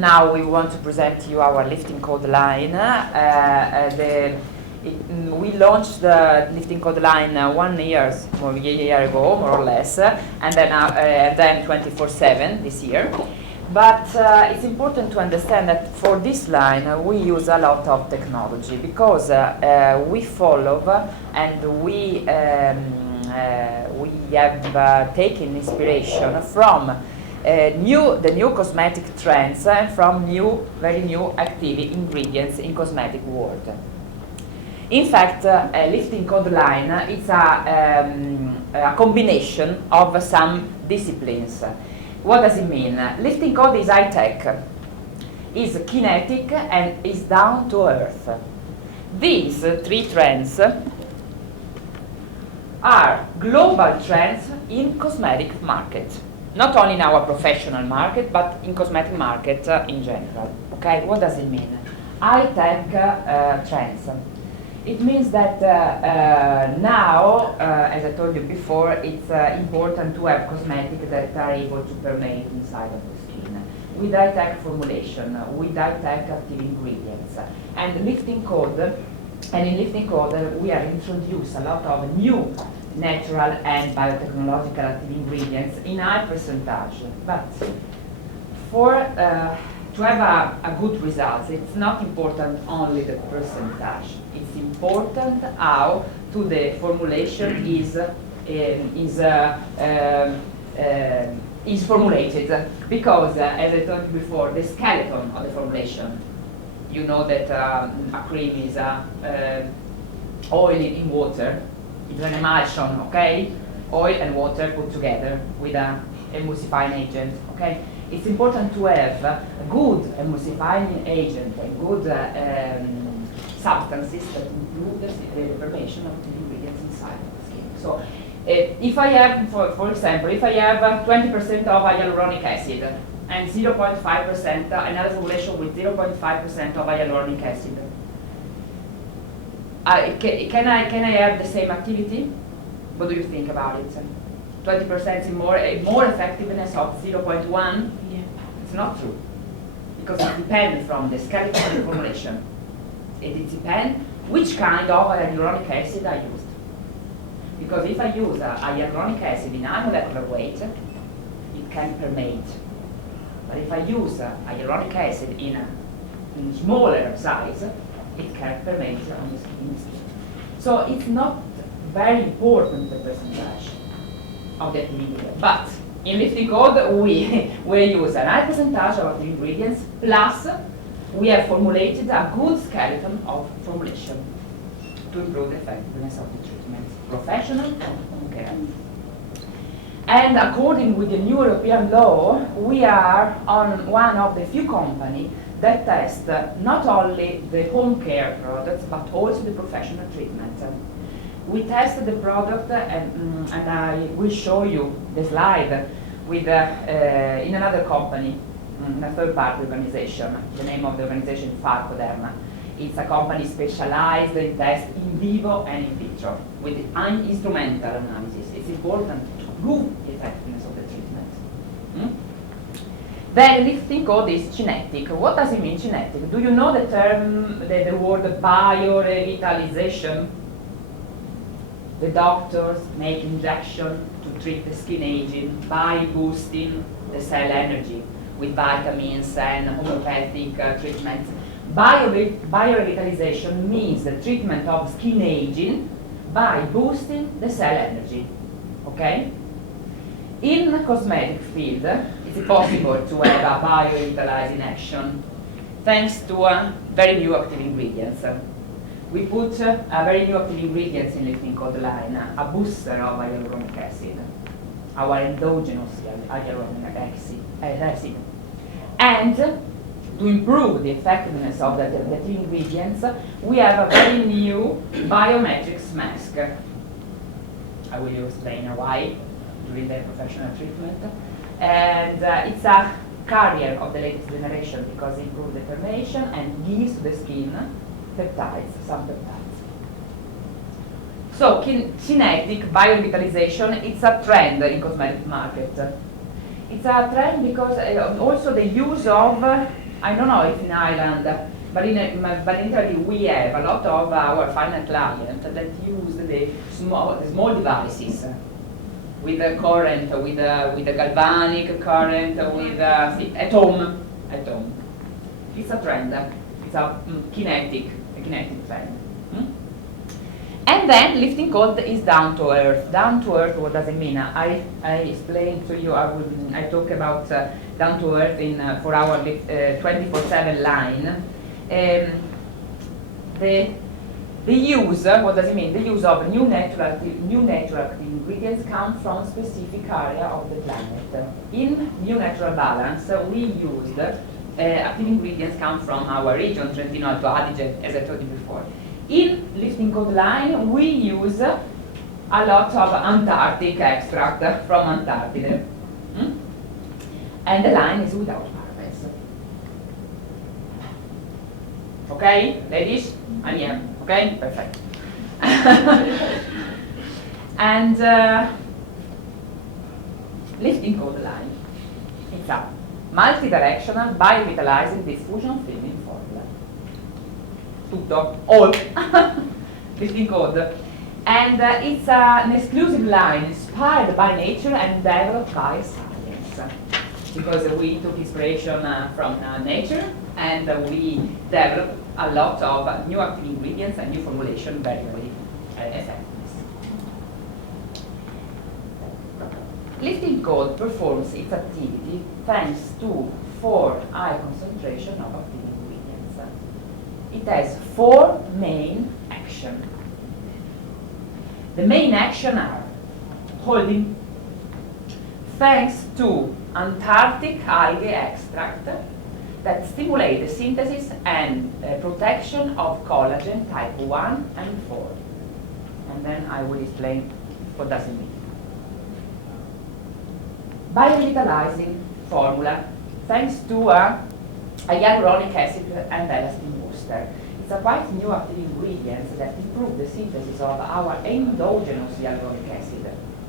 Now we want to present you our lifting code line. We launched the lifting code line 1 year ago, more or less, and then 24/7 this year. But it's important to understand that for this line we use a lot of technology because we follow and we have taken inspiration from the new cosmetic trends and from very new active ingredients in cosmetic world. In fact, a lifting code line is a combination of some disciplines. What does it mean? Lifting code is high tech, is kinetic, and is down to earth. These three trends are global trends in cosmetic market. Not only in our professional market, but in cosmetic market in general. Okay, what does it mean? High-tech trends. It means that now, as I told you before, it's important to have cosmetics that are able to permeate inside of the skin with high-tech formulation, with high-tech active ingredients, and lifting code. And in lifting code, we have introduced a lot of new natural and biotechnological active ingredients in high percentage. But to have a good result, it's not important only the percentage. It's important how to the formulation is formulated, because as I told you before, the skeleton of the formulation. You know that a cream is oil in water. It's an emulsion, okay? Oil and water put together with an emulsifying agent, okay? It's important to have a good emulsifying agent and good substances that improve the formation of the ingredients inside the skin. So, if I have, for example, if I have 20% of hyaluronic acid and 0.5%, another formulation with 0.5% of hyaluronic acid, can I have the same activity? What do you think about it? 20% is more effectiveness of 0.1? Yeah. It's not true, because it depends from the skeleton of the formulation. It depends which kind of hyaluronic acid I used. Because if I use hyaluronic acid in high molecular weight, it can permeate. But if I use hyaluronic acid in smaller size, it can permeate on the skin. So it's not very important, the percentage of the active ingredient. But in lifting code, we use a high percentage of active ingredients, plus we have formulated a good skeleton of formulation to improve the effectiveness of the treatment, professional and home care. And according with the new European law, we are on one of the few companies that test not only the home care products, but also the professional treatment. We tested the product, and I will show you the slide with in another company, a third-party organization. The name of the organization is Farcoderma. It's a company specialized in test in vivo and in vitro with instrumental analysis. It's important to prove the effectiveness of the treatment. Then lifting code is kinetic. What does it mean, kinetic? Do you know the term, the word biorevitalization? The doctors make injection to treat the skin aging by boosting the cell energy with vitamins and homeopathic treatments. Biorevitalization means the treatment of skin aging by boosting the cell energy. Okay? In the cosmetic field, it's possible to have a biorevitalizing action thanks to very new active ingredients. We put a very new active ingredients in lifting code line, a booster of hyaluronic acid, our endogenous hyaluronic acid. And to improve the effectiveness of the active ingredients, we have a very new biometrics mask. I will explain why during the professional treatment. And it's a carrier of the latest generation because it improves the permeation and gives to the skin peptides, some peptides. So kinetic biorevitalization, it's a trend in cosmetic market. It's a trend because also the use of I don't know if in Ireland, but in Italy we have a lot of our final clients that use the small devices with the current, with the galvanic current, with at home. It's a trend. It's a kinetic trend. And then lifting code is down to earth. Down to earth, what does it mean? I explained to you. I talk about down to earth in for our 24/7 line. The use, what does it mean? The use of new natural ingredients come from specific area of the planet. In new natural balance, we used active ingredients come from our region, Trentino Alto Adige, as I told you before. In lifting code line, we use a lot of Antarctic extract from Antarctica. And the line is without parabens. Okay, ladies? I'm here. Okay, perfect. And lifting code line. It's a multi-directional biorevitalizing diffusion filming formula. Tutto, all. Lifting code. And it's an exclusive line inspired by nature and developed by science. Because we took inspiration from nature and we developed a lot of new active ingredients and new formulation very, very effective. Lifting code performs its activity thanks to 4 high concentration of active ingredients. It has 4 main actions. The main action are holding, thanks to Antarctic algae extract that stimulate the synthesis and protection of collagen type 1 and 4. And then I will explain what does it mean. Biorevitalizing formula, thanks to a hyaluronic acid and elastin booster. It's a quite new active ingredient that improve the synthesis of our endogenous hyaluronic acid.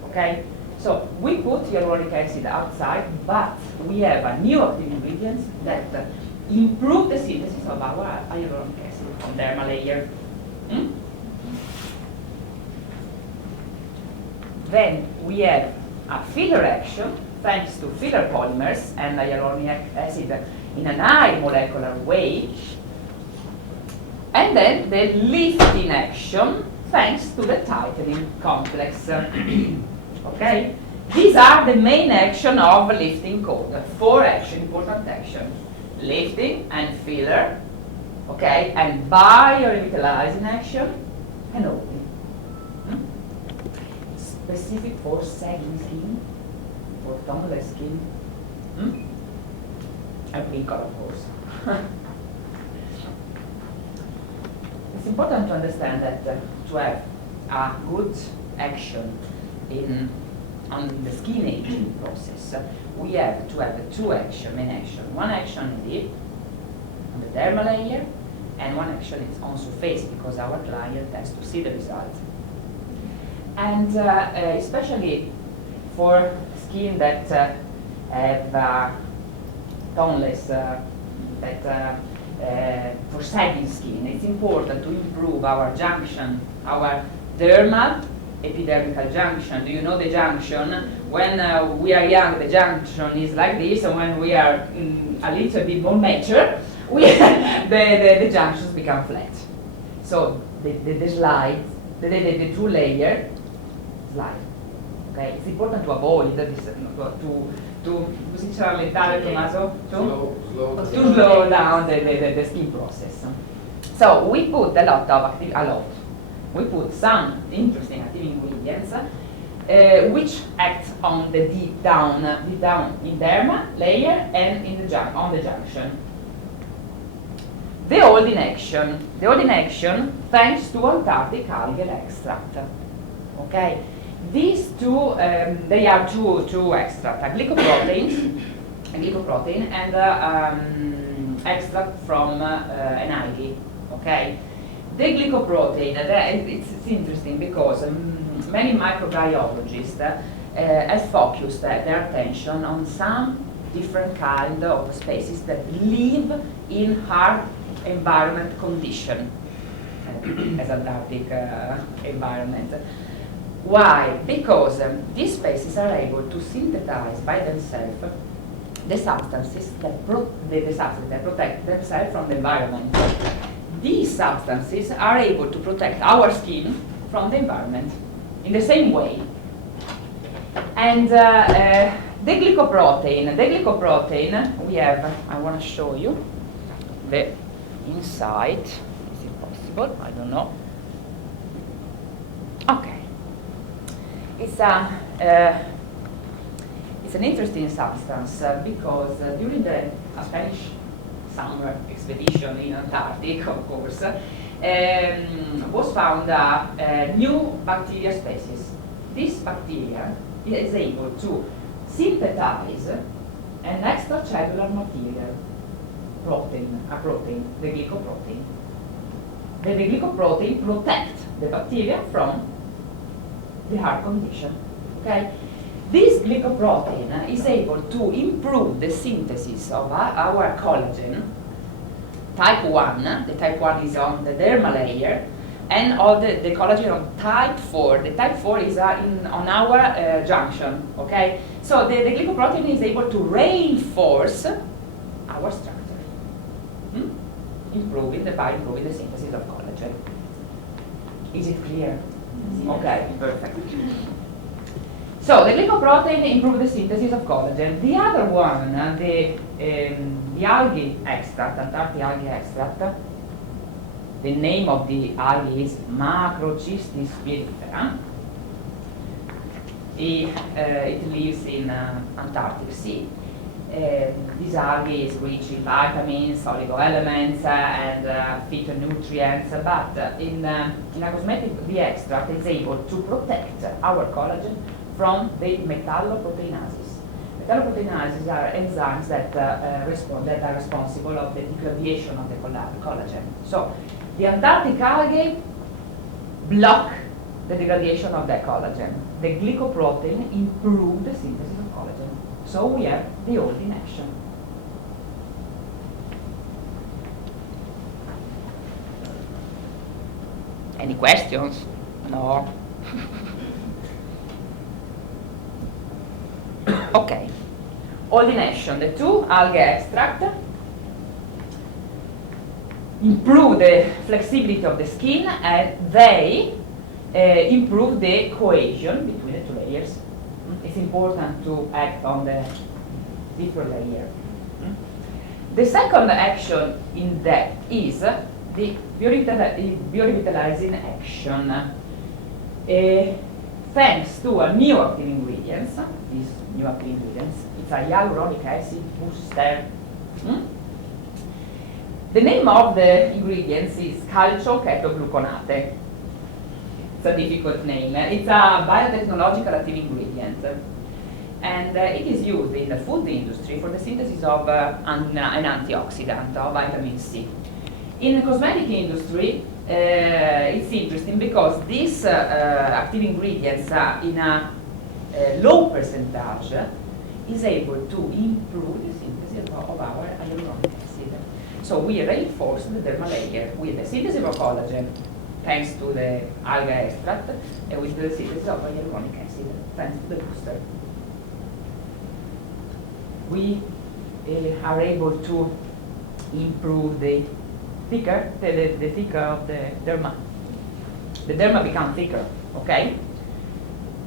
Okay? So we put hyaluronic acid outside, but we have a new active ingredient that improve the synthesis of our hyaluronic acid on dermal layer. Then we have a filler action thanks to filler polymers and hyaluronic acid in an high molecular weight. And then the lifting action thanks to the tightening complex. Okay? These are the main action of lifting code. 4 action, important action. Lifting and filler, okay, and biorevitalizing action and opening. Specific for sagging skin, for tongueless skin, and wrinkle, of course. It's important to understand that to have a good action on the skin aging process, we have to have 2 main action. 1 action indeed on the dermal layer, and 1 action is on surface because our client has to see the result. And especially for skin that have toneless, for sagging skin, it's important to improve our junction, our dermal epidermical junction. Do you know the junction? When we are young, the junction is like this, and when we are a little bit more mature, the junctions become flat. So the slide, the 2 layer slide. Okay, it's important to avoid this, to slow down the skin process. So we put we put some interesting active ingredients which act on the deep down in derma layer and on the junction. The holding action thanks to Antarctic algal extract. Okay, these 2 they are two extract, a glycoprotein and extract from an algae. Okay. The glycoprotein, it's interesting because many microbiologists have focused their attention on some different kind of species that live in hard environment condition, as Antarctic environment. Why? Because these species are able to synthesize by themselves the substances that protect themselves from the environment. These substances are able to protect our skin from the environment in the same way. And the glycoprotein, we have, I want to show you the inside. Is it possible? I don't know. Okay. It's an interesting substance because during the Spanish summer expedition in Antarctic, of course, was found a new bacteria species. This bacteria is able to synthesize an extracellular material, a protein, the glycoprotein. The glycoprotein protects the bacteria from the hard condition. Okay? This glycoprotein is able to improve the synthesis of our collagen, type 1. The type 1 is on the dermal layer, and all the collagen on type 4. The type 4 is on our junction. Okay? So the glycoprotein is able to reinforce our structure, improving the synthesis of collagen. Is it clear? Yes. Okay, perfect. So the glycoprotein improves the synthesis of collagen. The other one, the algae extract, Antarctic algae extract, the name of the algae is Macrocystis spirifera. It lives in Antarctic Sea. This algae is rich in vitamins, oligoelements, and phytonutrients, but in a cosmetic, the extract is able to protect our collagen from the metalloproteinases. Metalloproteinases are enzymes that are responsible of the degradation of the collagen. So the Antarctic algae block the degradation of the collagen. The glycoprotein improves the synthesis of collagen. So we have the old in action. Any questions? No? Okay. Old in action. The two algae extract improve the flexibility of the skin, and they improve the cohesion between the two layers. It's important to act on the different layer. The second action in that is the biorevitalizing action. Thanks to a new active ingredients, these new active ingredients, it's a hyaluronic acid booster. The name of the ingredients is calcioketogluconate. It's a difficult name. It's a biotechnological active ingredient, and it is used in the food industry for the synthesis of an antioxidant, of vitamin C. In the cosmetic industry, it's interesting because these active ingredients in a low percentage is able to improve the synthesis of our hyaluronic acid. So we reinforce the dermal layer with the synthesis of collagen thanks to the algae extract, and with the synthesis of hyaluronic acid thanks to the booster. We are able to improve the thicker, the thicker of the derma. The derma becomes thicker, okay?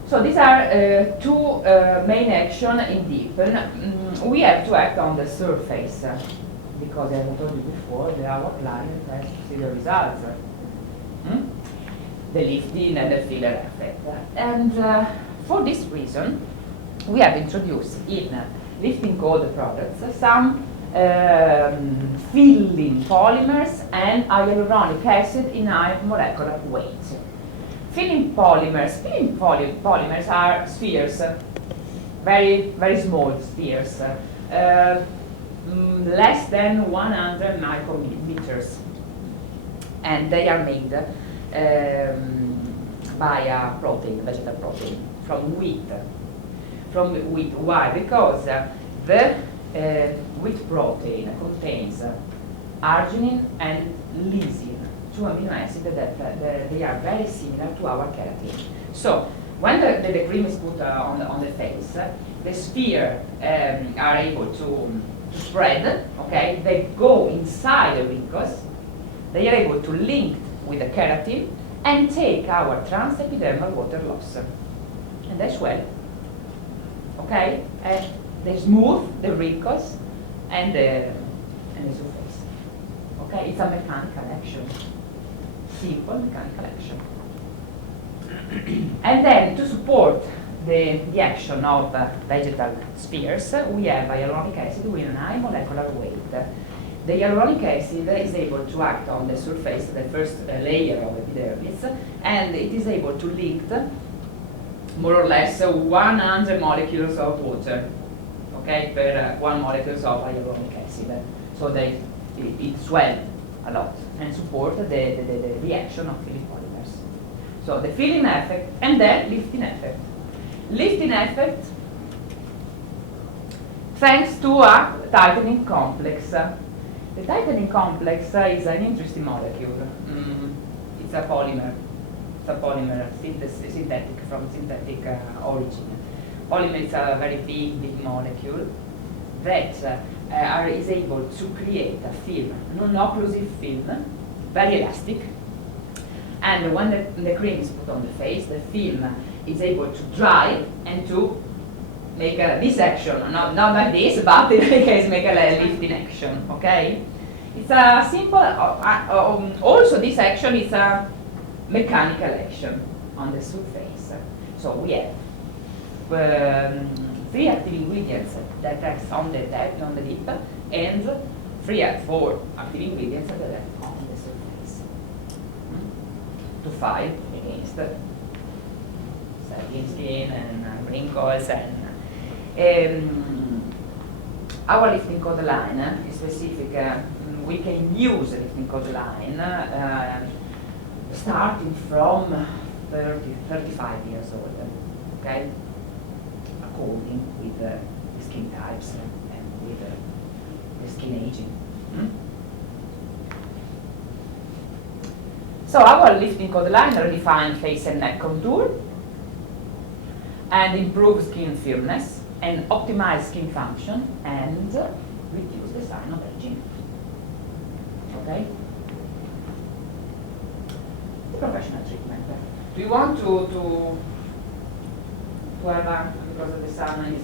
So these are two main actions in deep. We have to act on the surface because, as I told you before, our client has to see the results. The lifting and the filler effect. And for this reason, we have introduced in lifting cold products some filling polymers and hyaluronic acid in high molecular weight. Filling polymers are spheres, very, very small spheres, less than 100 micrometers, and they are made by a protein, vegetable protein, from wheat. Why? Because the wheat protein contains arginine and lysine, two amino acids that they are very similar to our keratin. So when the cream is put on the face, the sphere are able to spread, okay? They go inside the wrinkles, they are able to link with the keratin and take our transepidermal water loss. And as well, okay? And they smooth the wrinkles and the surface. Okay, it's a mechanical action. Simple mechanical action. And then to support the action of vegetal spheres, we have hyaluronic acid with an high molecular weight. The hyaluronic acid is able to act on the surface, the first layer of epidermis, and it is able to lift more or less 100 molecules of water, okay, per 1 molecule of hyaluronic acid. So it swells a lot and support the reaction of filling polymers. So the filling effect and then lifting effect. Lifting effect thanks to a tightening complex. The tightening complex is an interesting molecule. It's a polymer. It's a polymer synthetic from synthetic origin. Polymer is a very big molecule that is able to create a film, a non-occlusive film, very elastic. And when the cream is put on the face, the film is able to dry and to make this action, not like this, but in any case make a lifting action, okay? It's a simple, also this action is a mechanical action on the surface. So we have 3 active ingredients that act on the lip and 4 active ingredients that act on the surface. To fight against sagging skin and wrinkles and our lifting code line is specific. We can use a lifting code line starting from 35 years old, okay? According with the skin types and with the skin aging. So our lifting code line redefines face and neck contour and improves skin firmness and optimize skin function and reduce the sign of aging. Okay? Professional treatment. Do you want to have a, because of the sun is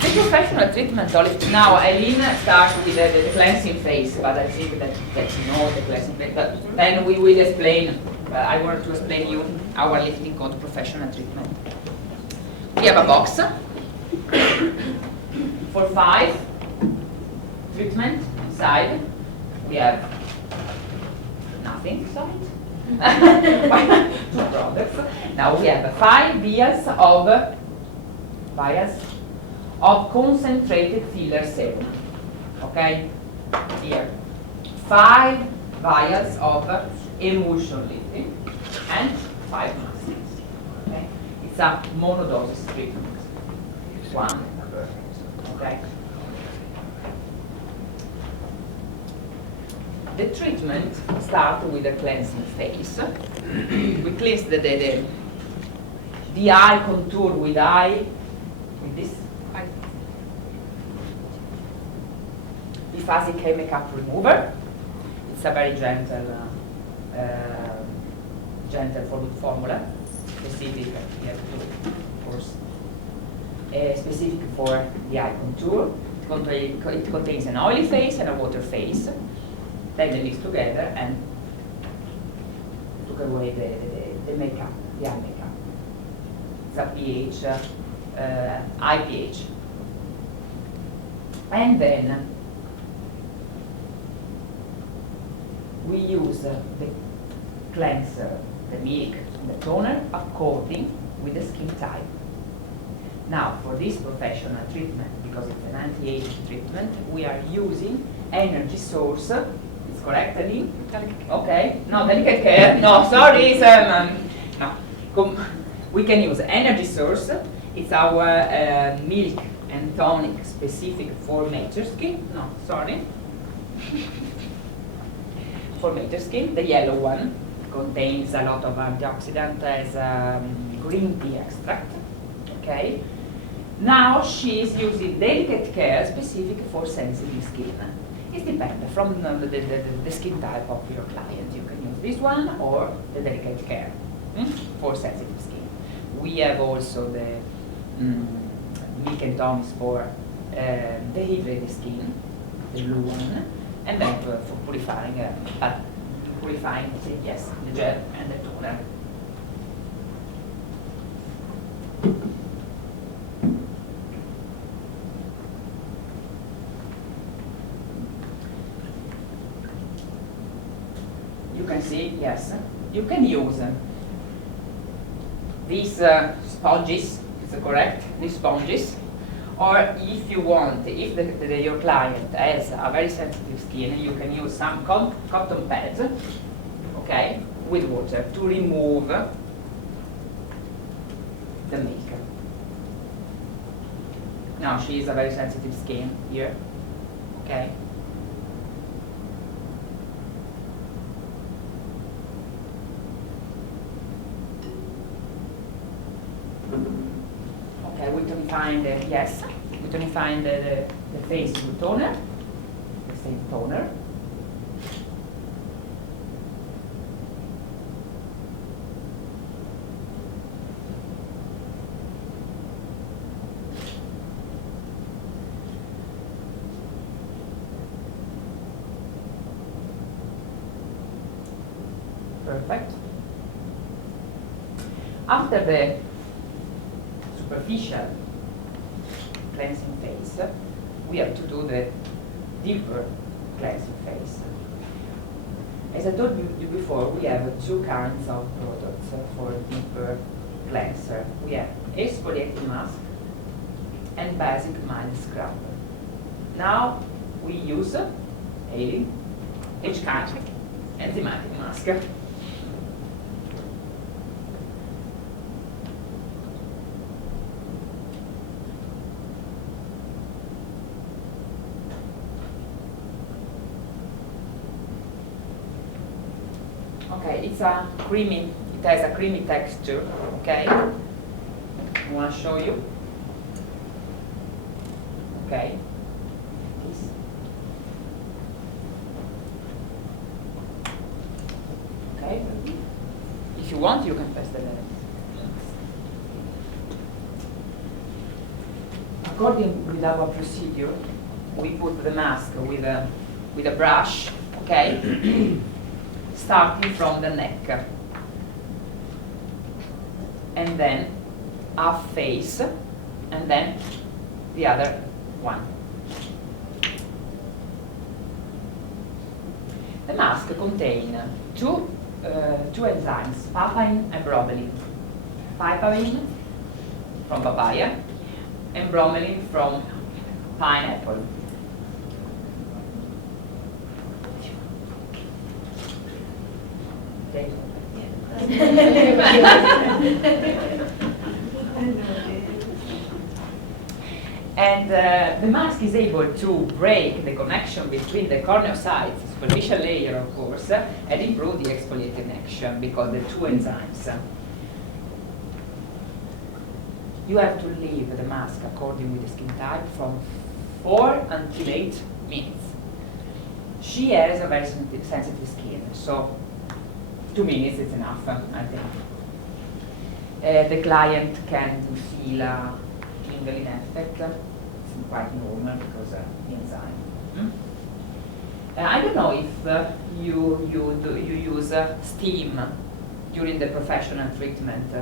the professional treatment olive. Now Aileen starts with the cleansing phase, but I think that you know the cleansing phase. But then we will explain. I want to explain you our lifting code professional treatment. We have a box for 5 treatment inside. We have nothing inside. 2 products. Now we have 5 vials of concentrated filler serum. Okay? Here. 5 vials of emulsion lifting and 5 masks. Okay? It's a monodose treatment. 1. Okay? The treatment starts with a cleansing phase. We cleanse the eye contour with this biphasic hair makeup remover. It's a very gentle formula, specific, we have to, of course, specific for the eye contour. It contains an oily phase and a water phase. Then they mix together and took away the makeup, the eye makeup. It's a pH, eye pH. And then we use the cleanser, the milk, and the toner according with the skin type. Now, for this professional treatment, because it's an anti-aging treatment, we are using energy source. It's correct, Aileen? Okay. No, delicate care. No, sorry. No. We can use energy source. It's our milk and tonic specific for major skin. No, sorry. For major skin, the yellow one contains a lot of antioxidant as green tea extract. Okay. Now she is using delicate care specific for sensitive skin. It depends from the skin type of your client. You can use this one or the delicate care for sensitive skin. We have also the milk and tonics for dehydrated skin, the blue one, and then for purifying, yes, the gel and the toner. You can see, yes, you can use these sponges, is it correct? These sponges, or if you want, if your client has a very sensitive skin, you can use some cotton pads, okay, with water to remove the milk. Now she has a very sensitive skin here, okay. Okay, we can find yes, we can find the face toner, the same toner. Perfect. After the superficial cleansing phase, we have to do the deeper cleansing phase. As I told you before, we have two kinds of products for deeper cleanser. We have exfoliating mask and basic mild scrub. Now we use Aileen HK enzymatic mask. Okay, it's a creamy, it has a creamy texture, okay? I want to show you. Okay. Okay. If you want, you can press the button. According with our procedure, we put the mask with a brush, okay? Starting from the neck, and then half face, and then the other one. The mask contains two enzymes, papain and bromelain. Papain from papaya, and bromelain from pineapple. And the mask is able to break the connection between the corneocytes, superficial layer of course, and improve the exfoliating action because the two enzymes. You have to leave the mask according with the skin type from 4 until 8 minutes. She has a very sensitive skin, so 2 minutes is enough, I think. The client can feel a tingling effect. It's quite normal because of the enzyme. I don't know if you use steam during the professional treatment.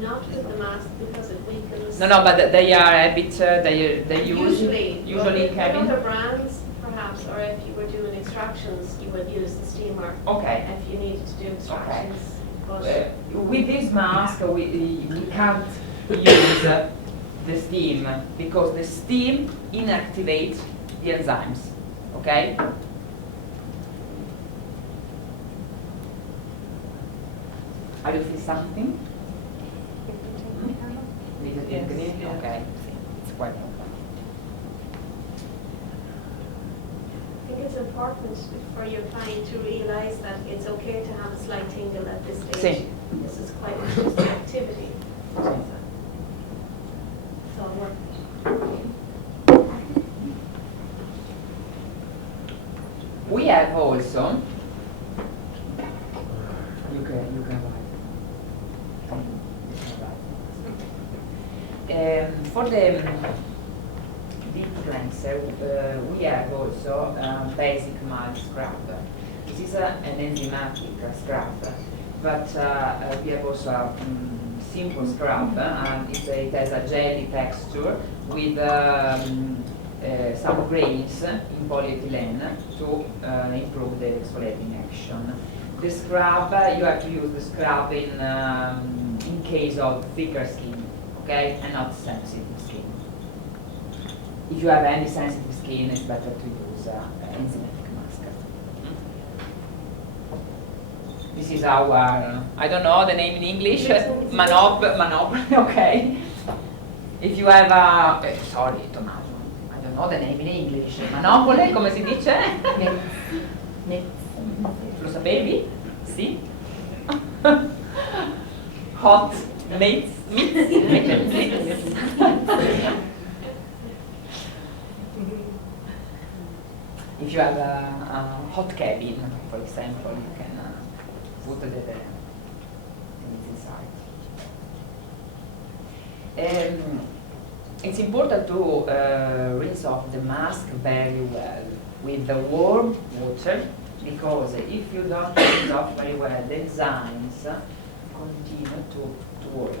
Not with the mask because it weakens. No, but they are a bit. They usually cabin. Other brands, perhaps, or if you were doing extractions, you would use the steamer. Okay. If you needed to do extractions. Okay. With this mask, we can't use the steam because the steam inactivates the enzymes. Okay. Are you feel something? Is it in green? Yeah. Okay, it's quite important. I think it's important for your client to realise that it's okay to have a slight tingle at this stage. Sí. This is quite just an activity. Sí. So work. We have also, you can write. For the deep cleanser, we have also basic mild scrub. This is an enzymatic scrub, but we have also a simple scrub, and it has a jelly texture with some grains in polyethylene to improve the exfoliating action. The scrub, you have to use the scrub in case of thicker skin, okay, and not sensitive skin. If you have any sensitive skin, it's better to use enzymatic mask. This is our, I don't know the name in English, manob, okay. If you have a, sorry, tomato. I don't know the name in English. Manopole, come si dice? Lo sapevi? Sì? Hot mitts. If you have a hot cabin, for example, you can put the meat inside. It's important to rinse off the mask very well with the warm water, because if you don't rinse off very well, the enzymes continue to work,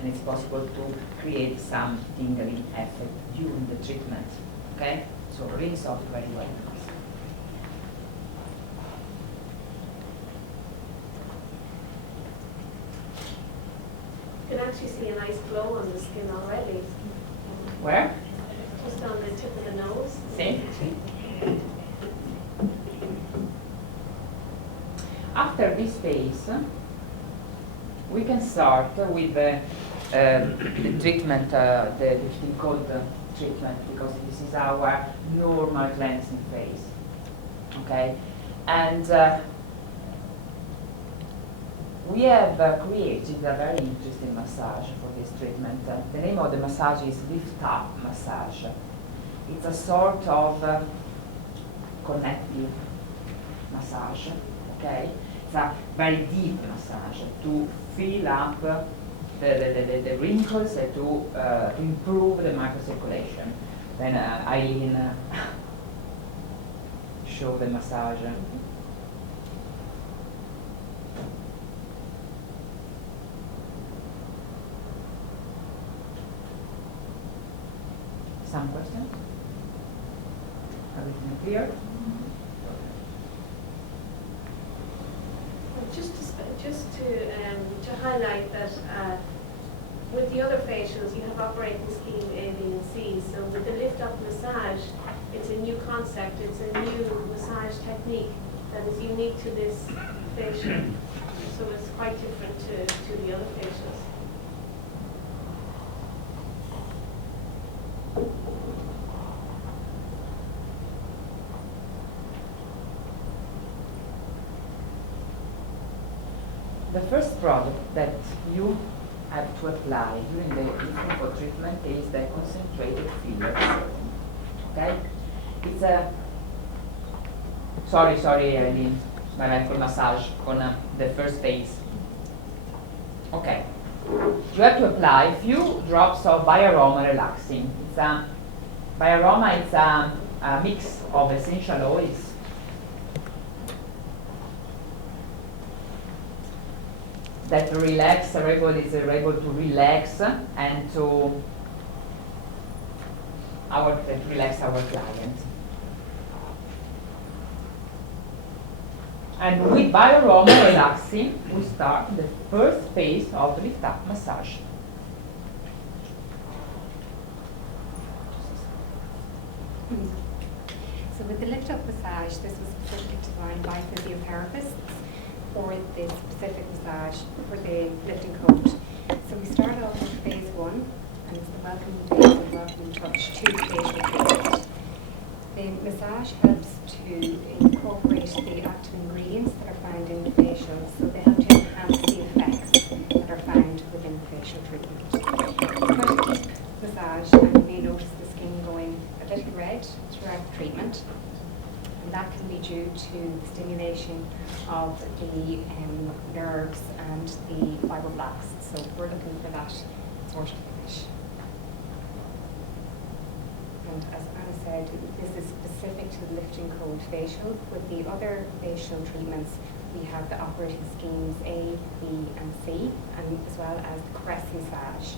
and it's possible to create some tingling effect during the treatment. Okay, so rinse off very well. You can actually see a nice glow on the skin already. Where? Just on the tip of the nose. See? After this phase, we can start with the treatment, the cold treatment, because this is our normal cleansing phase. Okay? And we have created a very interesting massage for this treatment. The name of the massage is lift up massage. It's a sort of connective massage, okay? It's a very deep massage to fill up the wrinkles and to improve the microcirculation. Then Aileen show the massage. Some questions? Everything clear? Just to highlight that with the other facials, you have operating scheme A, B, and C. So with the lift up massage, it's a new concept. It's a new massage technique that is unique to this facial. So it's quite different to the other facials. The first product that you have to apply during the clinical treatment is the concentrated filler serum. Okay? It's a sorry, Aileen, my for massage on the first phase. Okay. You have to apply a few drops of Bioroma relaxing. It's a Bioroma is a mix of essential oils. That relax, are able to relax and to relax our client. And with Bioroma relaxing, we start the first phase of lift up massage. So with the lift up massage, this was specifically designed by physiotherapists for the specific massage for the lifting coat. So we start off with phase 1, and it's the welcoming face and welcoming touch to the facial treatment. The massage helps to incorporate the active ingredients that are found in the facial, so they help to enhance the effects that are found within the facial treatment. It's quite a deep massage, and you may notice the skin going a little red throughout the treatment, and that can be due to the stimulation of the nerves and the fibroblasts. So we're looking for that sort of finish. And as Anna said, this is specific to the lifting cold facial. With the other facial treatments, we have the operating schemes A, B, and C, and as well as the caress massage.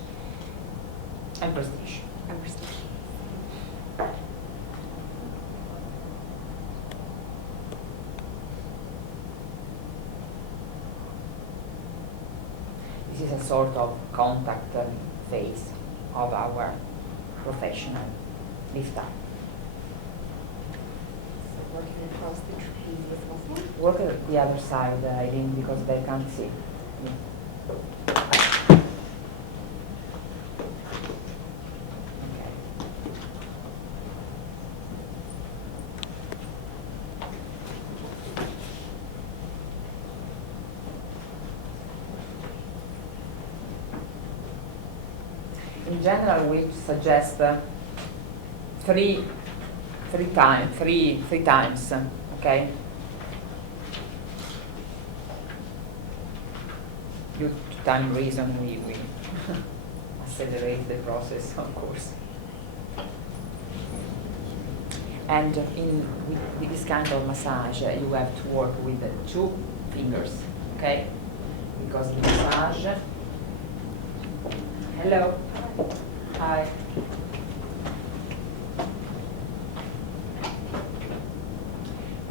And prestige. And prestige. This is a sort of contact phase of our professional lift up. So working across the trapezius muscle. Work at the other side, Aileen, because they can't see. In general, we suggest three times, okay? Due to time reason, we accelerate the process, of course. And with this kind of massage, you have to work with 2 fingers, okay? Because the massage. Hello. Hi.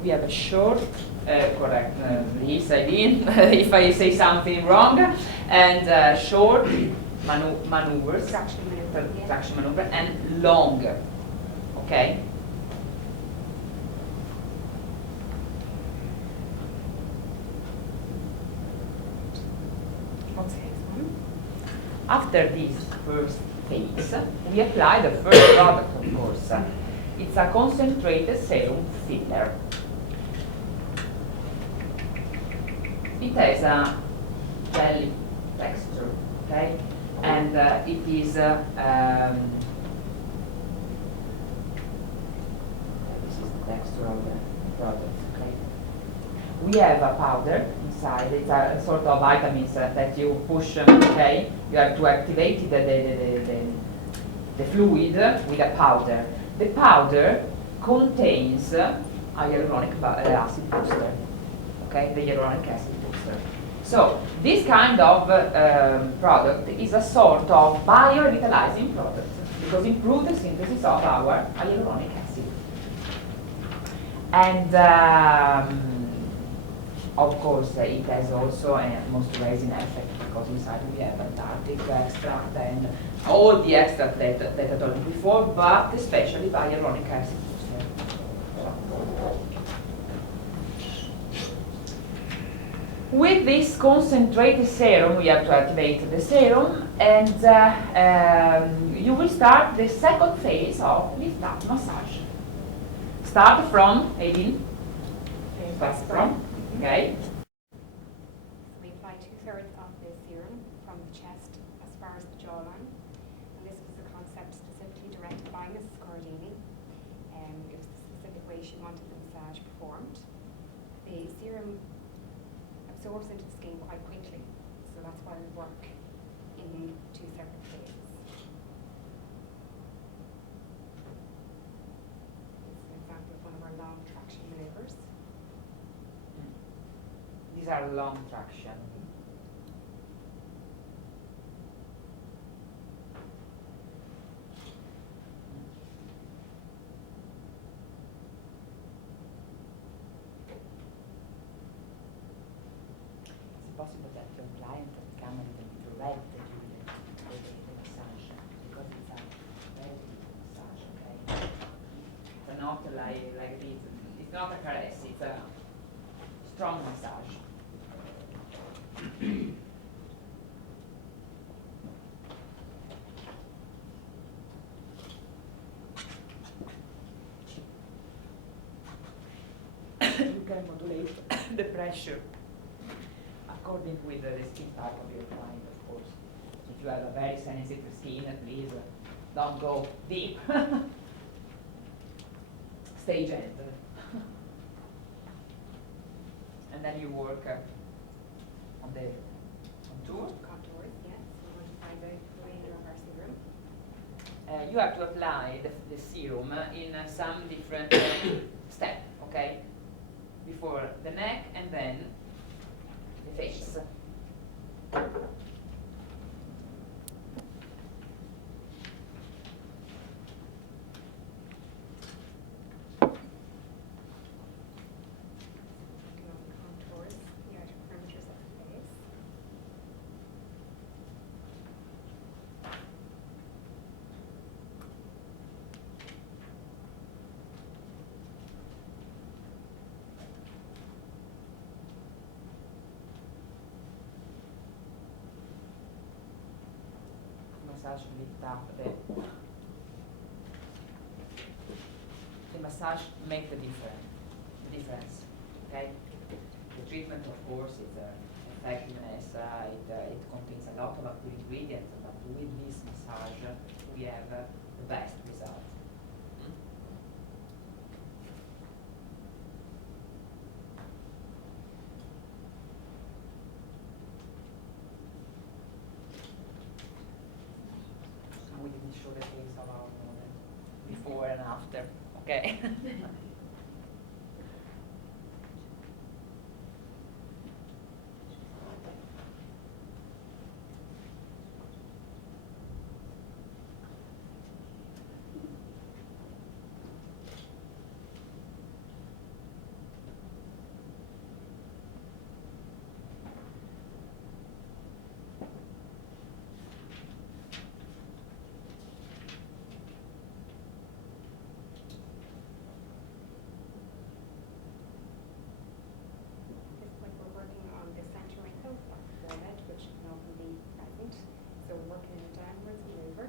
We have a short, correct, please, Aileen, if I say something wrong, and short maneuvers, traction maneuver, and long, okay? After this first phase, we apply the first product, of course. It's a concentrated serum filler. It has a jelly texture, okay? And it is this is the texture of the product, okay? We have a powder inside. It's a sort of vitamins that you push, okay? You have to activate the fluid with a powder. The powder contains hyaluronic acid booster, okay? The hyaluronic acid booster. So this kind of product is a sort of biorevitalizing product because it improves the synthesis of our hyaluronic acid. And of course, it has also a moisturizing effect because inside we have Antarctic extract and all the extract that I told you before, but especially hyaluronic acid booster. With this concentrated serum, we have to activate the serum, and you will start the second phase of lift up massage. Start from, Aileen. Start from. Okay. We apply 2/3 of the serum from the chest as far as the jawline. And this was a concept specifically directed by Mrs. Cordini. It was the specific way she wanted the massage performed. The serum absorbs into the skin quite quickly, so that's why we work in 2 separate phases. This is an example of one of our long traction maneuvers. These are long traction. Is it possible that your client can come a little bit red during the massage? Because it's a very deep massage, okay? It's not like this. It's not a caress, it's a strong massage. can modulate the pressure according with the skin type of your client, of course. If you have a very sensitive skin, please don't go deep. Stay gentle. And then you work on the contour. Contours, yes. We want to find out the range of our serum. You have to apply the serum in some different step, okay? Before the neck and then the face. Contours, the outer perimeters of the face. Massage lift up the massage make the difference, okay? The treatment, of course, is effectiveness. It contains a lot of active ingredients, but with this massage, we have the best result. We didn't show the face of our model before and after, okay? So we're working in a downwards maneuver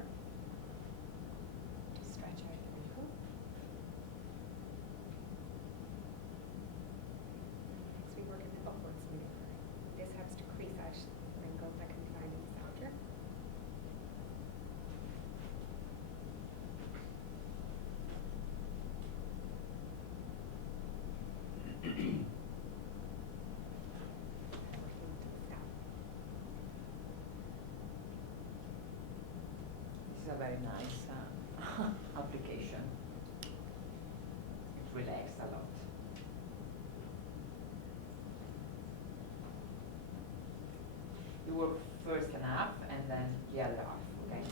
to stretch out the wrinkle. Next we work in the upwards maneuver. This helps to crease out the wrinkle that can be found in the center. It's a very nice application. It relaxes a lot. You work first an half and then the other half, okay?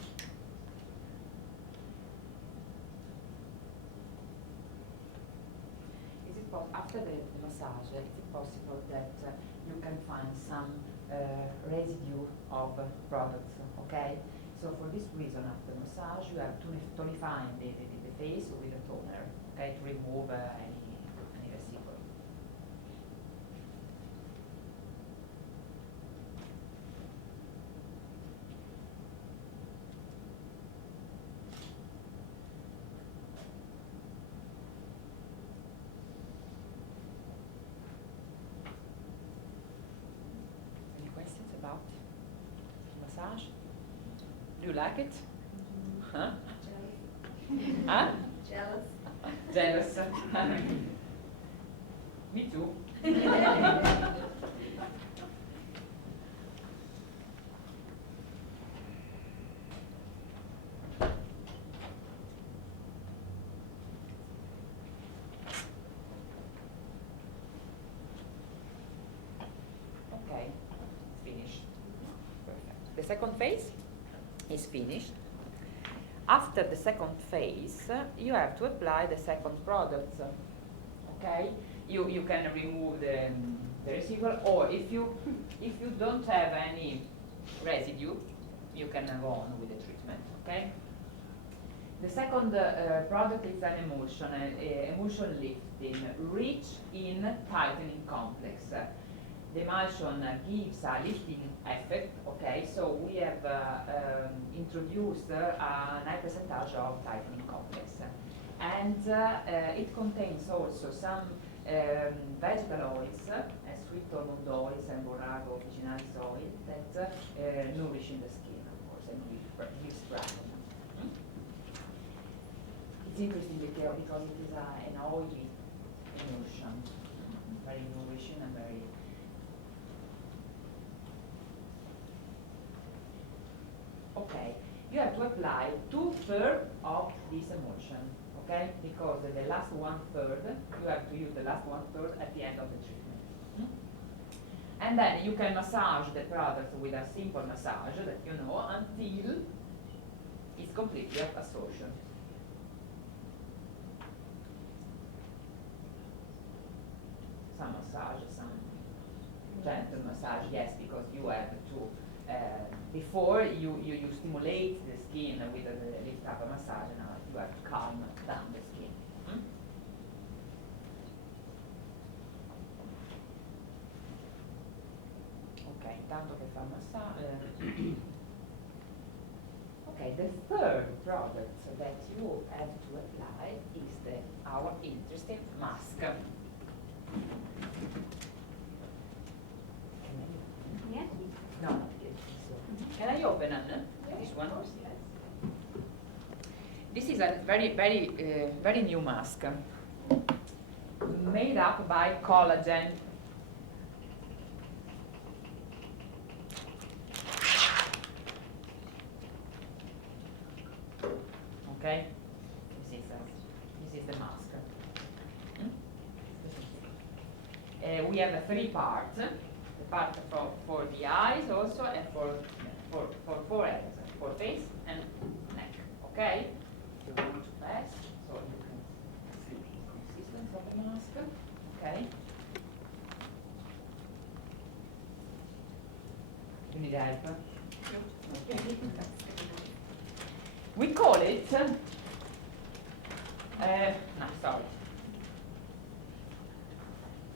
Is it after the massage, is it possible that you can find some residue of products, okay? So for this reason, after massage, you have to tonify the face with a toner, okay, to remove any residue. Any questions about massage? Do you like it? Huh? Huh? Jealous. Jealous. Me too. Okay, it's finished. Perfect. The second phase is finished. After the second phase, you have to apply the second products. Okay, you can remove the residual, or if you don't have any residue, you can go on with the treatment. Okay. The second product is an emulsion lifting, rich in tightening complex. The emulsion gives a lifting effect, okay, so we have introduced a high percentage of tightening complex. And it contains also some vegetal oils, sweet almond oils and borago officinalis oil that nourish the skin, of course, and gives brightening. It's interesting because it is an oily emulsion, very nourishing and very. Okay, you have to apply 2/3 of this emulsion, okay? Because the last 1/3, you have to use the last 1/3 at the end of the treatment. And then you can massage the product with a simple massage that you know until it's completely absorption. Some massage, some gentle massage, yes, because you have to, before you stimulate the skin with the lift up massage, now you have to calm down the skin. Ok, intanto che fa massage. Okay, the third product that you have to apply is our interesting mask. Yeah. No, not yet. So, can I open this one? Yes. This is a very new mask made up by collagen. Okay, this is the mask. We have 3 parts. The part for the eyes also, and for forehead, for face and neck. Okay? You want to pass, so you can see the consistency of the mask. Okay? You need help? Okay. We call it, no, sorry.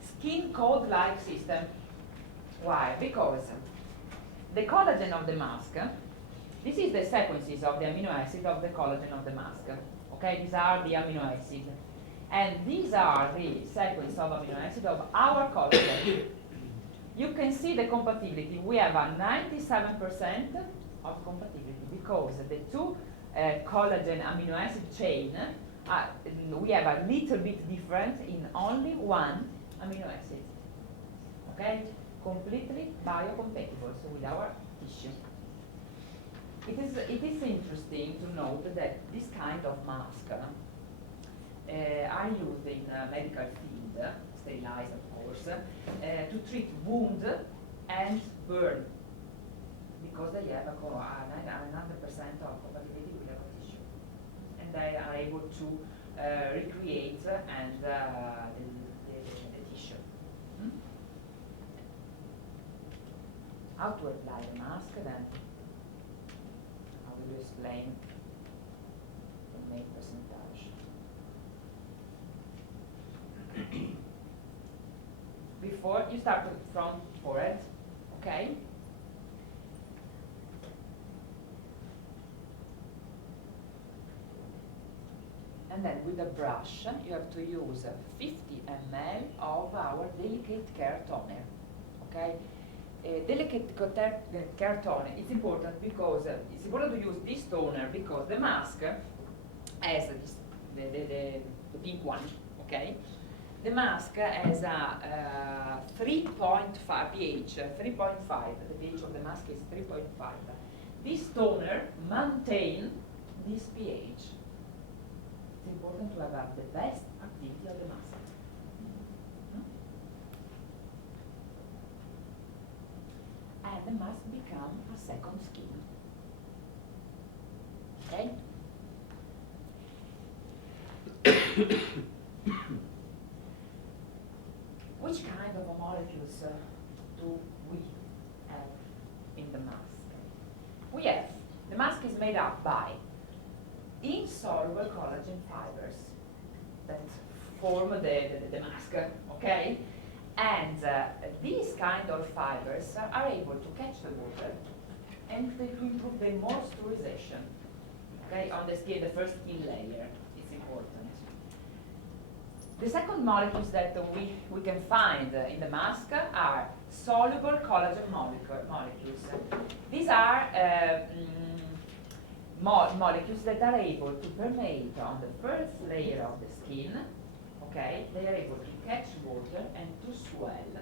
Skin code-like system. Why? Because the collagen of the mask, this is the sequences of the amino acid of the collagen of the mask. Okay, these are the amino acids. And these are the sequence of amino acid of our collagen. You can see the compatibility. We have a 97% of compatibility because the 2 collagen amino acid chain, we have a little bit different in only 1 amino acid. Okay? Completely biocompatible, so with our tissue. It is interesting to note that this kind of mask are used in medical field, sterilized of course, to treat wound and burn, because they have a 100% of compatibility with our tissue, and they are able to recreate and the tissue. How to apply the mask then? I will explain the main percentage. Before you start from forehead, okay? And then with a brush, you have to use 50 ml of our delicate care toner, okay? Delicate care toner is important because it's important to use this toner because the mask has this, the pink one, okay? The mask has a 3.5 pH, 3.5. The pH of the mask is 3.5. This toner maintains this pH. It's important to have the best activity of the mask. And the mask become a second skin. Okay? Which kind of molecules do we have in the mask? We have, the mask is made up by insoluble collagen fibers that form the mask, okay? And these kind of fibers are able to catch the water and to improve the moisturization, okay, on the skin, the first skin layer is important. The second molecules that we can find in the mask are soluble collagen molecules. These are molecules that are able to permeate on the first layer of the skin. Okay, they are able to catch water and to swell.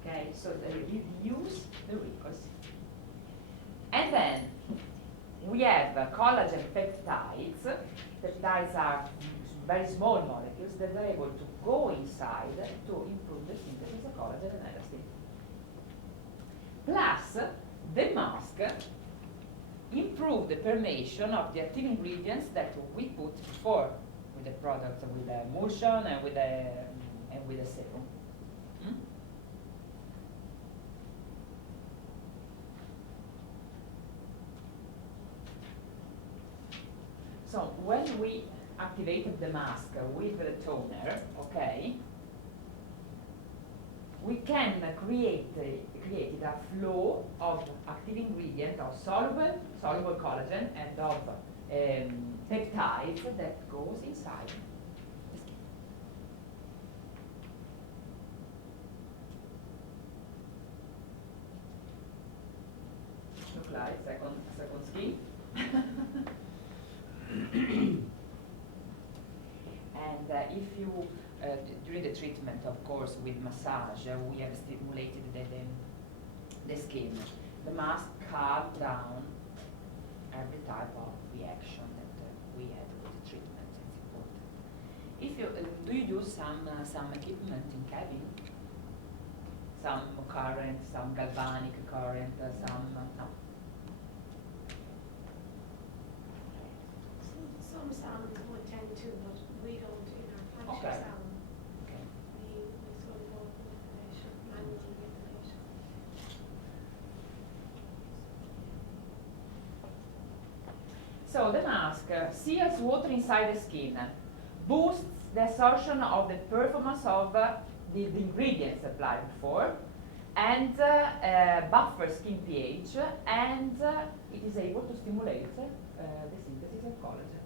Okay, so they reduce the wrinkles. And then we have collagen peptides. Peptides are very small molecules that are able to go inside to improve the synthesis of collagen and elastin. Plus, the mask improve the permeation of the active ingredients that we put before with the products, with the emulsion and with the serum. So when we activated the mask with the toner, okay, we can create a flow of active ingredient of soluble collagen and of peptides that goes inside the skin. Look like second skin. And if you, during the treatment, of course, with massage, we have stimulated the skin. The mask calms down every type of reaction that we had with the treatment. It's important. If you do you use some equipment in cabin? Some current, some galvanic current, some no. Some salons would tend to, but we don't in our factory Okay. salon. Okay. We sort of go with manipulation, manual manipulation. So the mask seals water inside the skin, boosts the absorption of the performance of the ingredients applied before, and buffers skin pH, and it is able to stimulate the synthesis of collagen.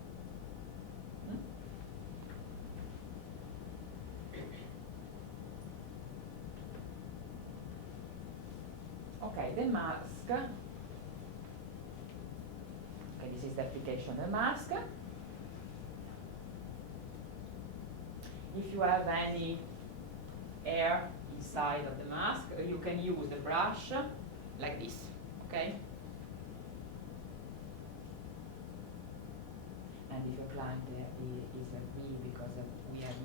Okay, the mask. Okay, this is the application of the mask. If you have any air inside of the mask, you can use the brush like this, okay? And if your client is like me, because we have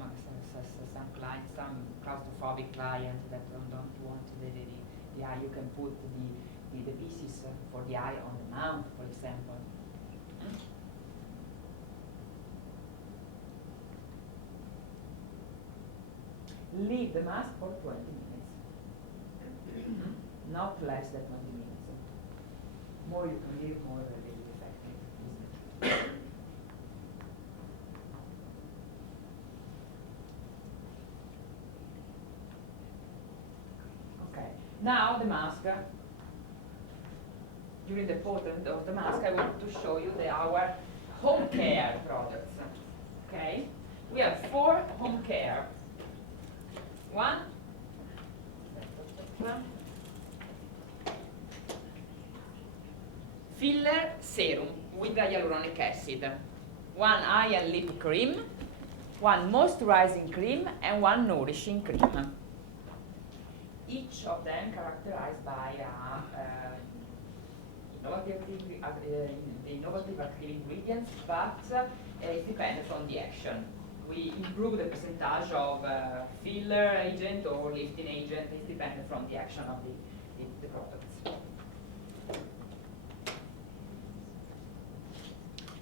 some clients, some claustrophobic clients that don't want the eye, you can put the pieces for the eye on the mount, for example. Leave the mask for 20 minutes. Not less than 20 minutes. More you can leave, more it will be effective. Okay, now the mask. During the portrait of the mask, I want to show you our home care products. Okay, we have 4 home care. One, filler serum with hyaluronic acid, 1 eye and lip cream, 1 moisturizing cream, and 1 nourishing cream. Each of them characterized by innovative active ingredients, but it depends on the action. We improve the percentage of filler agent or lifting agent. It depends from the action of the products.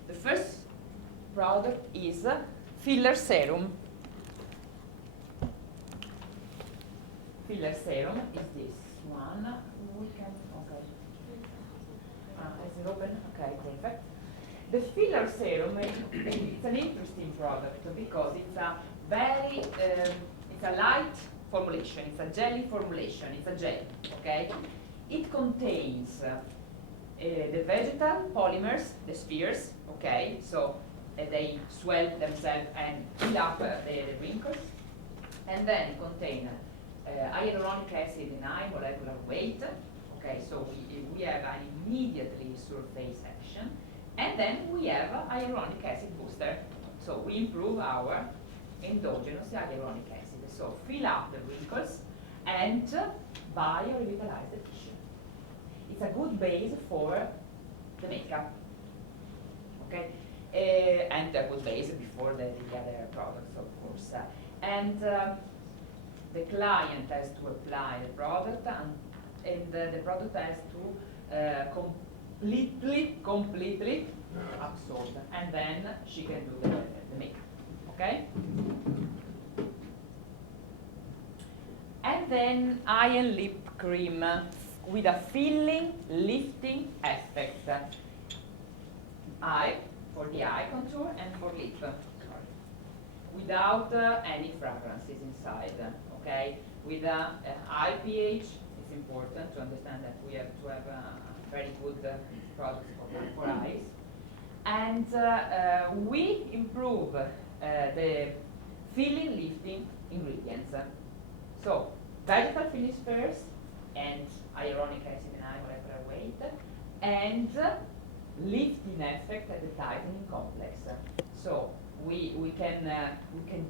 The first product is filler serum. Filler serum is this one. We can, okay. Is it open? Okay, perfect. The filler serum it's an interesting product because it's a very it's a light formulation. It's a jelly formulation. It's a gel. Okay. It contains the vegetal polymers, the spheres. Okay. So they swell themselves and fill up the wrinkles. And then contain hyaluronic acid in high molecular weight. Okay, so we have an immediately surface action. And then we have a hyaluronic acid booster. So we improve our endogenous hyaluronic acid. So fill up the wrinkles and bio-revitalize the tissue. It's a good base for the makeup. Okay, and a good base before the other products, of course. And the client has to apply the product, and the product has to completely absorb, and then she can do the makeup. Okay. And then eye and lip cream with a filling, lifting effect. Eye for the eye contour and for lip, without any fragrances inside. Okay, with a high pH. It's important to understand that we have to have very good products for eyes, and we improve the filling, lifting ingredients. So, vegetal finish first, and hyaluronic acid and high molecular weight, and lifting effect at the tightening complex. So we can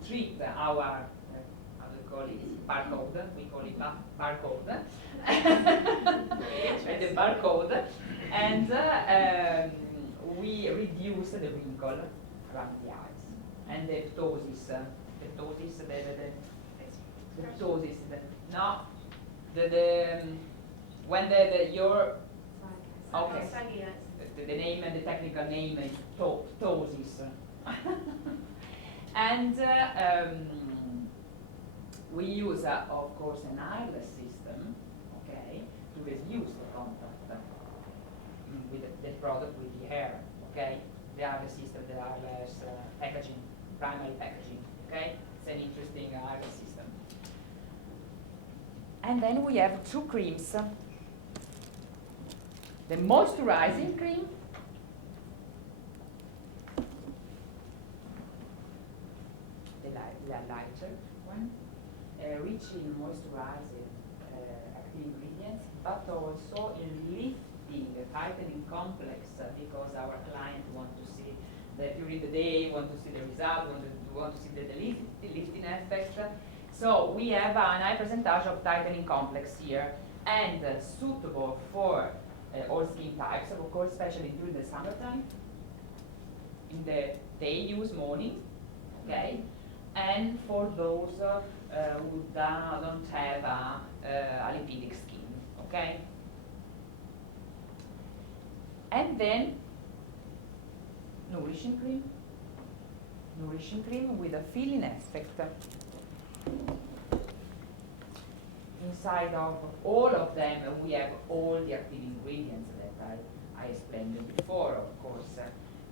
treat our how do we call it, barcode? We call it barcode. The barcode, and we reduce the wrinkle around the eyes and the ptosis, when your okay, the name and the technical name is ptosis, and we use of course an eyeless system, okay, to reduce the contact with the product with the hair, okay. The eyeless system, the eyeless packaging, primary packaging, okay. It's an interesting eyeless system. And then we have two creams. The moisturizing cream, the lighter one, rich in moisturizing active ingredients, but also in lifting, tightening complex, because our client want to see that during the day, want to see the result, want to see the lifting effect. So we have a high percentage of tightening complex here, and suitable for all skin types, of course, especially during the summertime, in the day use morning, okay, and for those who don't have a lipidic skin, okay. And then nourishing cream with a filling effect. Inside of all of them, we have all the active ingredients that I explained before, of course.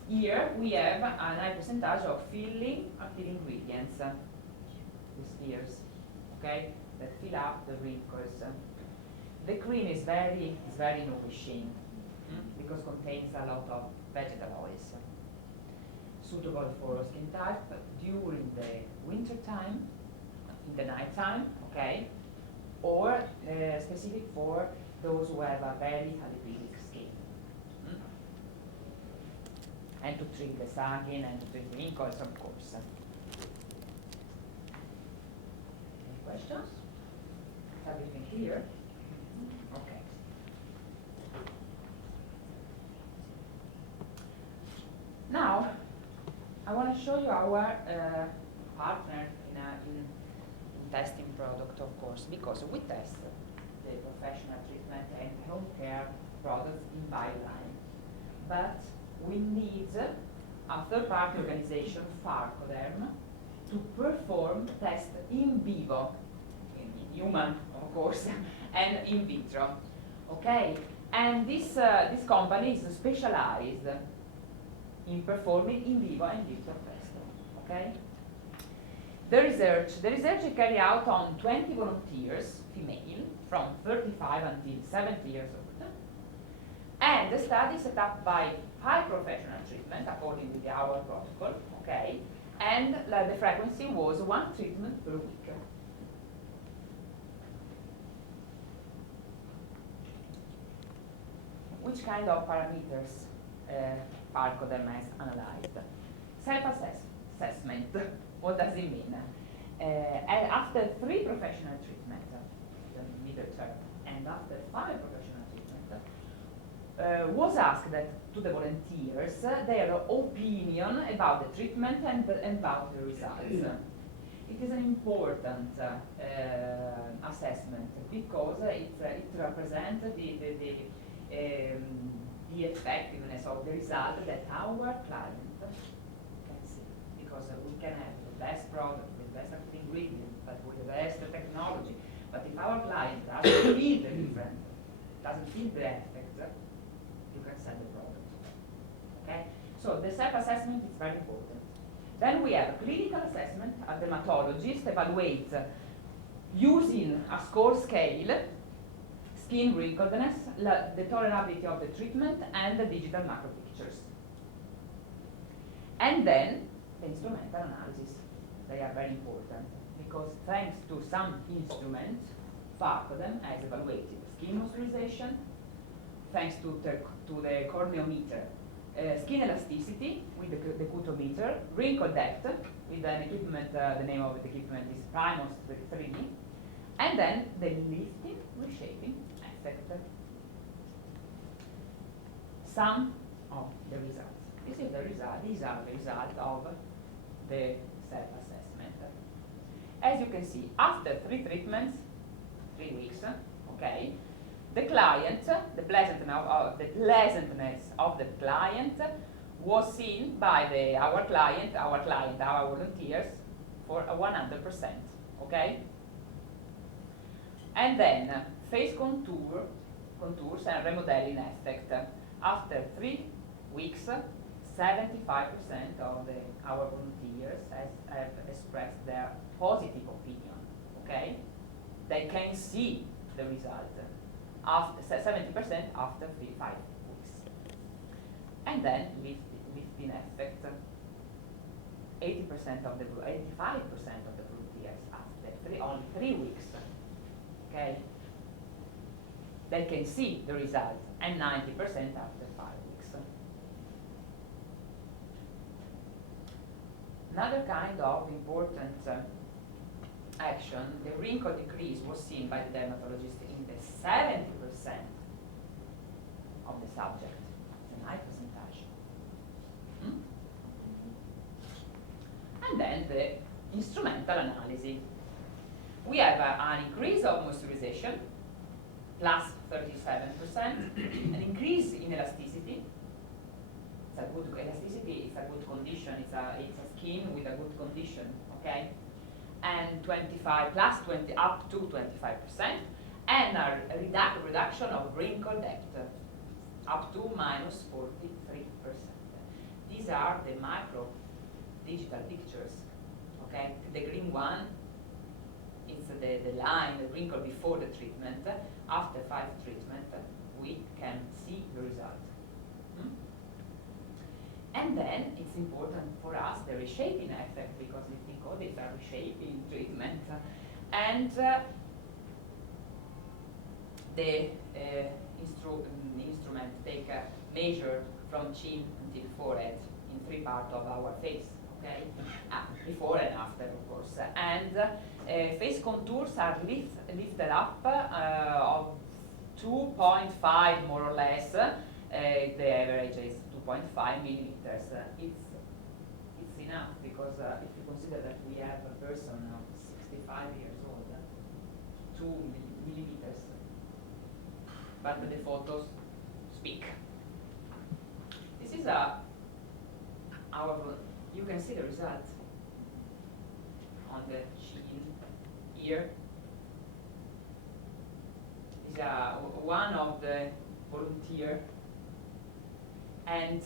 Here we have a high percentage of filling active ingredients, these spears, okay, that fill up the wrinkles. The cream is very nourishing because contains a lot of vegetable oils. Suitable for skin type during the winter time, in the night time, okay, or specific for those who have a very lipidic skin. And to treat the sagging and to treat wrinkles, of course. Any questions? Is everything clear? Okay. Now, I want to show you our partner in testing product, of course, because we test the professional treatment and home care products in Bioline. But we need a third-party organization, Pharmacoderm, to perform tests in vivo, in human, of course, and in vitro. Okay, and this company is specialized in performing in vivo and vitro tests. Okay. The research is carried out on 20 volunteers, female, from 35 until 70 years old, And the study set up by 5 professional treatment according to our protocol, okay? And the frequency was 1 treatment per week. Which kind of parameters Parkodem has analyzed? Self-assessment. What does it mean? And after 3 professional treatment, the middle term, and after 5 professional treatment, was asked to the volunteers their opinion about the treatment and about the results. It is an important assessment because it represents the effectiveness of the result that our client can see. Because we can have the best product with the best active ingredient, but with the best technology. But if our client doesn't feel the difference, doesn't feel the effect, you can sell the product. Okay? So the self-assessment is very important. Then we have a clinical assessment. A dermatologist evaluates using a score scale, skin wrinkledness, the tolerability of the treatment, and the digital macro pictures. And then the instrumental analysis. They are very important because thanks to some instruments, part of them has evaluated skin moisturization, thanks to the corneometer, skin elasticity with the cutometer, wrinkle depth with an equipment, the name of the equipment is Primos 3, and then the lifting, reshaping effect. Some of the results. These are the result of the self-assessment. As you can see, after 3 treatments, 3 weeks, okay, the client, the pleasantness of the client was seen by our volunteers for 100%, okay? And then face contours and remodeling effect. After 3 weeks, 75% of our volunteers have expressed their positive opinion, okay? They can see the result. After 70% after 5 weeks. And then lifting effect, 85% of the volunteers after only 3 weeks. Okay, they can see the result, and 90% after 5 weeks. Another kind of important action, the wrinkle decrease was seen by the dermatologist in the 70% of the subject. It's a high percentage. And then the instrumental analysis. We have an increase of moisturization, plus 37%, an increase in elasticity. It's a good elasticity, it's a good condition, it's a skin with a good condition, okay? And 25 plus 20 up to 25%, and a reduction of wrinkle depth up to minus 43%. These are the macro digital pictures. Okay, the green one is the line, the wrinkle before the treatment. After 5 treatment, we can see the result. And then it's important for us the reshaping effect, because we think, oh, these are reshaping treatment. And the instrument take a measure from chin until forehead in 3 parts of our face, okay? Before and after, of course. And face contours are lifted up of 2.5 more or less. The average is 2.5 millimeters. It's enough, because if you consider that we have a person of 65 years old, 2 millimeters. But the photos speak. This is you can see the result on the chin here. This is one of the volunteer. And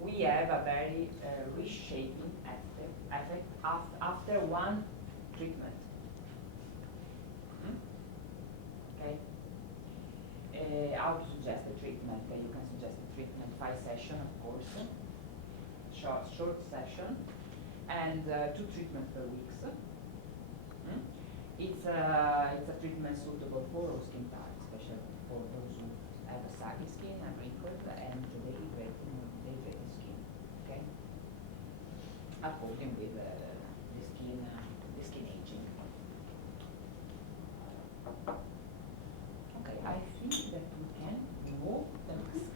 we have a very reshaping effect after 1 treatment. Okay. How to suggest the treatment? You can 5 sessions, of course, short session, and 2 treatments per week. It's a treatment suitable for all skin types, especially for those who have a saggy skin and wrinkled and dehydrated skin. Okay, according with the skin aging. Okay, I think that we can remove the mask.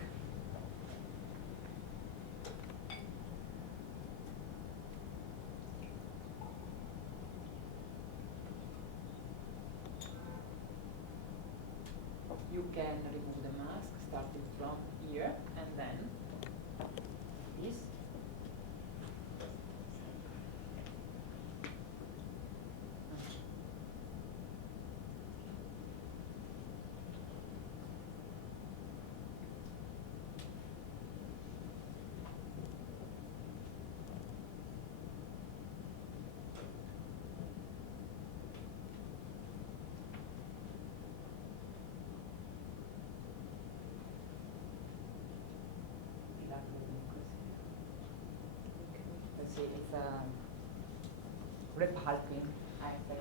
You can remove the mask starting from here and then this. Let's see, it's a repulping effect.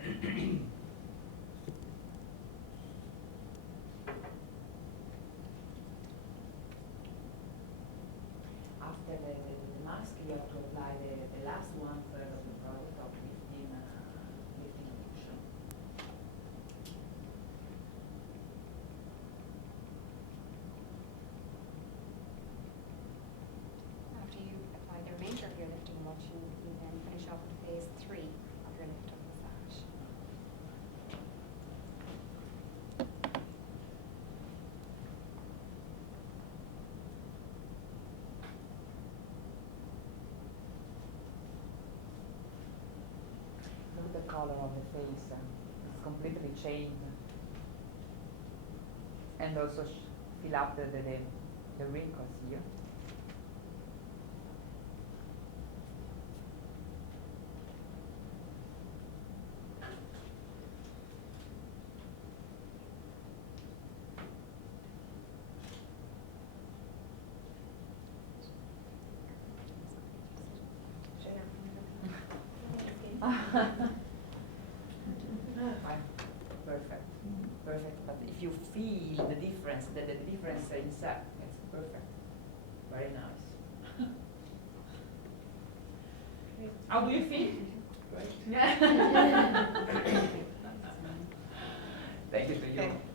After the mask, you have to apply the last 1/3 of the product of lifting lotion. After you apply the remainder of your lifting lotion, you then finish off with phase 3 of your lift-up massage. Look at the color of the face. It's completely changed. And also fill up the wrinkles here. Fine. Perfect. Perfect. But if you feel the difference, the difference inside, it's perfect. Very nice. How do you feel? Great. Thank you to you.